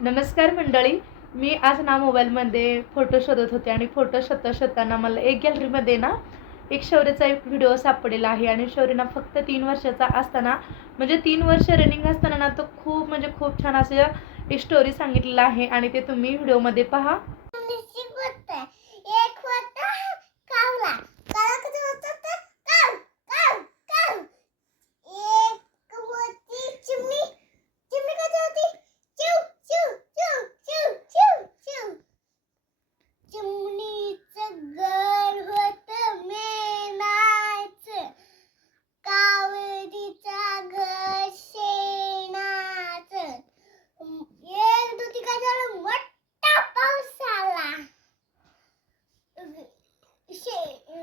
नमस्कार मंडळी. मी आज ना मोबाईलमध्ये फोटो शोधत होते आणि फोटो शोधता शोधताना मला एक गॅलरीमध्ये ना एक शौर्यचा एक व्हिडिओ सापडलेला आहे आणि शौर्यना फक्त तीन वर्षाचा असताना म्हणजे तीन वर्ष रनिंग असताना ना तो खूप म्हणजे खूप छान असं एक स्टोरी सांगितलेलं आहे आणि ते तुम्ही व्हिडिओमध्ये पहा.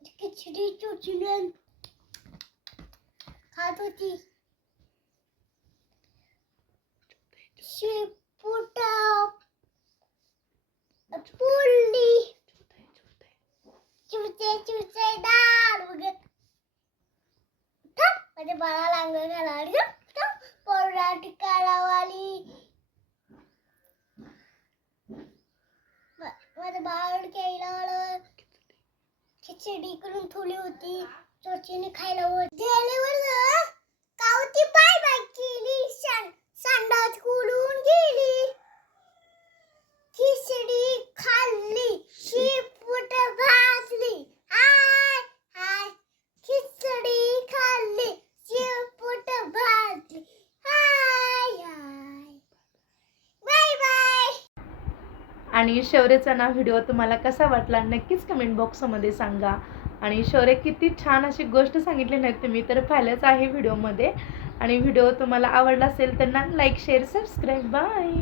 이렇게 줄이 쪼주면 가도지 십보다 뿔리 주제 주제다 로그 다 맞아 바라랑가 가라리 또 보라트 가라와리 맞아 바라트 가라와리 खिचडी करून ठेवली होती. चोचीने खायला होती गेल्यावर आणि शौर्यचा ना व्हिडिओ तुम्हाला कसा वाटला नक्कीच कमेंट बॉक्समध्ये सांगा. आणि शौर्य किती छान अशी गोष्ट सांगितली नाही तुम्ही तर पाहिलंच आहे व्हिडिओमध्ये आणि व्हिडिओ तुम्हाला आवडला असेल तर ना लाईक शेअर सबस्क्राईब बाय